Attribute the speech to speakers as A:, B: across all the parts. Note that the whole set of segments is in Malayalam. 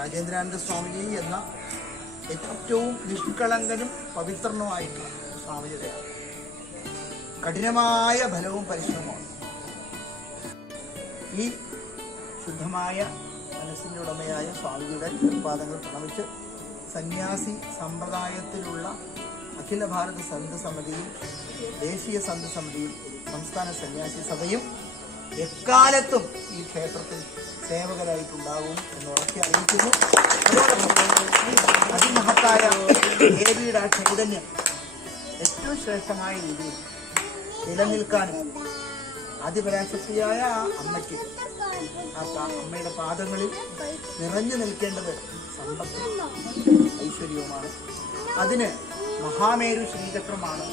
A: രാജേന്ദ്രാനന്ദ സ്വാമിജി എന്ന ഏറ്റവും നിഷ്കളങ്കനും പവിത്രനുമായിട്ടുള്ള സ്വാമിജിയുടെയാണ് കഠിനമായ ഫലവും പരിശ്രമവും. ഈ ശുദ്ധമായ മനസ്സിന്റെ ഉടമയായ സ്വാമിജിയുടെ പാദങ്ങൾ പ്രണമിച്ച് സന്യാസി സമ്പ്രദായത്തിലുള്ള അഖില ഭാരത സന്ത് സമിതിയും ദേശീയ സന്ത് സമിതിയും സംസ്ഥാന സന്യാസി സഭയും എക്കാലത്തും ഈ ക്ഷേത്രത്തിൽ സേവകരായിട്ടുണ്ടാകും എന്ന് ഉറക്കി അറിയിക്കുന്നു. അതിമഹത്തായ ദേവിയുടെ ആ ചൈതന്യം ഏറ്റവും ശ്രേഷ്ഠമായ രീതിയിൽ നിലനിൽക്കാനും അതിപരാശക്തിയായ അമ്മയ്ക്ക് ആ അമ്മയുടെ പാദങ്ങളിൽ നിറഞ്ഞു നിൽക്കേണ്ടത് സമ്പത്തും ഐശ്വര്യവുമാണ്. അതിന് മഹാമേരു ശ്രീചക്രമാണ്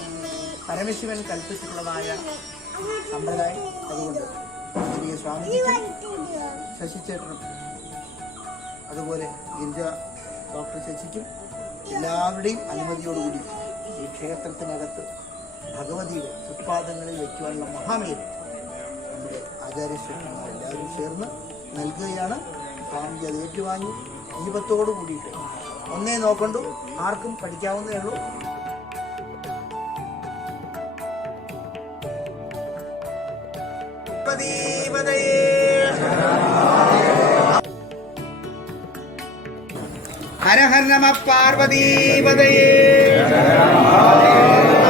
A: പരമശിവൻ കൽപ്പിച്ചിട്ടുള്ളതായ സമ്പ്രദായം. അതുകൊണ്ട് സ്വാമിജിക്കും ശശിചേട്ടനും അതുപോലെ ഗിരിജ ഡോക്ടർ ശശിക്കും എല്ലാവരുടെയും അനുമതിയോടുകൂടി ഈ ക്ഷേത്രത്തിനകത്ത് ഭഗവതിയുടെ ഉത്പാദങ്ങളിൽ വയ്ക്കുവാനുള്ള മഹാമേര് നമ്മുടെ ആചാര്യശ്രേഷ്ഠന്മാർ എല്ലാവരും ചേർന്ന് നൽകുകയാണ്. സ്വാമിജി അത് ഏറ്റുവാങ്ങി. ദീപത്തോടു കൂടിയിട്ട് ഒന്നേ നോക്കണ്ടു. ആർക്കും പഠിക്കാവുന്നേ ഉള്ളൂ. ഹര ഹര നമ പാർവതീപതയേ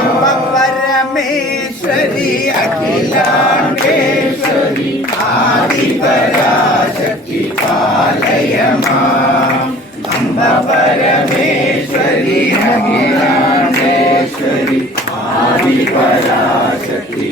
A: അംബ പരമേശ്വരി അഖിലാണ്ടേശ്വരി ആദിപരാശക്തി പാലയമാ അംബ പരമേശ്വരി അഖിലാണ്ടേശ്വരി ആദിപരാശക്തി